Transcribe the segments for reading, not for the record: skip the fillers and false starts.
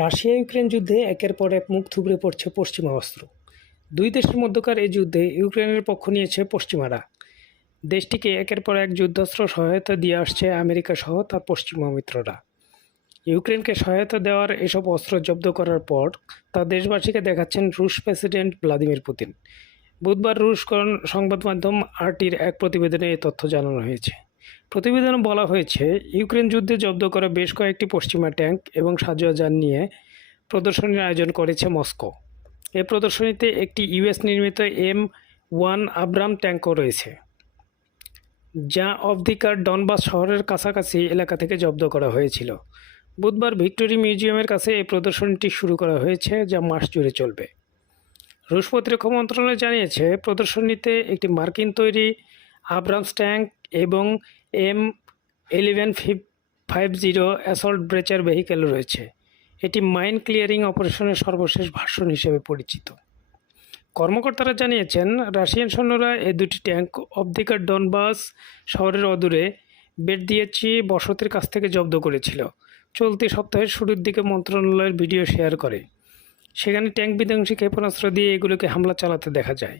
Russia Ukraine যুদ্ধে একের পর এক মুখ থুবড়ে পড়ছে পশ্চিমা অস্ত্র। দুই দেশের মধ্যকার এই যুদ্ধে ইউক্রেনের পক্ষ নিয়েছে পশ্চিমারা। দেশটিকে একের পর এক যুদ্ধাস্ত্র সহায়তা দিয়ে আসছে আমেরিকা সহ তার পশ্চিমা মিত্ররা। ইউক্রেনকে সহায়তা দেওয়ার এসব অস্ত্র জব্দ করার পর তা দেশবাসীকে দেখাচ্ছেন রুশ প্রেসিডেন্ট ভ্লাদিমির পুতিন। বুধবার রুশ সংবাদ মাধ্যম আরটির এক প্রতিবেদনে এই তথ্য জানানো হয়েছে। প্রতিবেদনে বলা হয়েছে, ইউক্রেন যুদ্ধে জব্দ করা বেশ কয়েকটি পশ্চিমা ট্যাঙ্ক এবং সাজোয়াজান নিয়ে প্রদর্শনীর আয়োজন করেছে মস্কো। এই প্রদর্শনীতে একটি ইউএস নির্মিত M1 আব্রাম ট্যাঙ্কও রয়েছে, যা অবধিকার ডনবাস শহরের কাছাকাছি এলাকা থেকে জব্দ করা হয়েছিল। বুধবার ভিক্টোরি মিউজিয়ামের কাছে এই প্রদর্শনীটি শুরু করা হয়েছে, যা মাস জুড়ে চলবে। রুশ প্রতিরক্ষা মন্ত্রণালয় জানিয়েছে, প্রদর্শনীতে একটি মার্কিন তৈরি আব্রামস ট্যাঙ্ক এবং M1150 অ্যাসল্ট ব্রেচার ভেহিকেল রয়েছে। এটি মাইন ক্লিয়ারিং অপারেশনের সর্বশেষ ভার্সন হিসেবে পরিচিত। কর্মকর্তারা জানিয়েছেন, রাশিয়ান সৈন্যরা এই দুটি ট্যাঙ্ক অবধিকার ডনবাস শহরের অদূরে বেরদিয়েচি বসতির কাছ থেকে জব্দ করেছিল। চলতি সপ্তাহের শুরুর দিকে মন্ত্রণালয়ের ভিডিও শেয়ার করে সেখানে ট্যাঙ্ক বিধ্বংসী ক্ষেপণাস্ত্র দিয়ে এগুলোকে হামলা চালাতে দেখা যায়।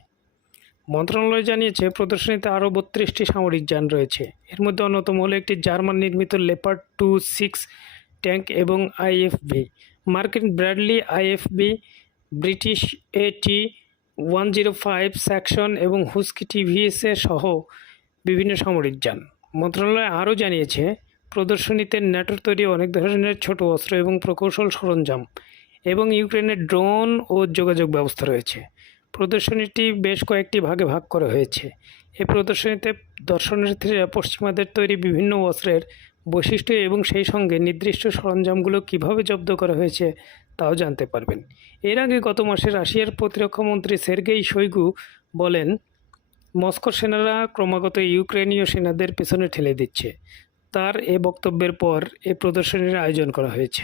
মন্ত্রণালয় জানিয়েছে, প্রদর্শনীতে আরও 32টি সামরিক যান রয়েছে। এর মধ্যে অন্যতম হলো একটি জার্মান নির্মিত লেপার্ড 2-6 ট্যাঙ্ক এবং আইএফভি, মার্কিন Bradley IFB, British AT-105 Saxon এবং হুস্কি টিভিএস সহ বিভিন্ন সামরিক যান। মন্ত্রণালয় আরও জানিয়েছে, প্রদর্শনীতে ন্যাটোর তৈরি অনেক ধরনের ছোট অস্ত্র এবং প্রকৌশল সরঞ্জাম এবং ইউক্রেনের ড্রোন ও যোগাযোগ ব্যবস্থা রয়েছে। প্রদর্শনীটি বেশ কয়েকটি ভাগে ভাগ করা হয়েছে। এই প্রদর্শনীতে দর্শনার্থীরা পশ্চিমাদের তৈরি বিভিন্ন অস্ত্রের বৈশিষ্ট্য এবং সেই সঙ্গে নির্দিষ্ট সরঞ্জামগুলো কীভাবে জব্দ করা হয়েছে তাও জানতে পারবেন। এর আগে গত মাসে রাশিয়ার প্রতিরক্ষামন্ত্রী সের্গেই শোইগু বলেন, মস্কোর সেনারা ক্রমাগত ইউক্রেনীয় সেনাদের পেছনে ঠেলে দিচ্ছে। তার এ বক্তব্যের পর এ প্রদর্শনীর আয়োজন করা হয়েছে।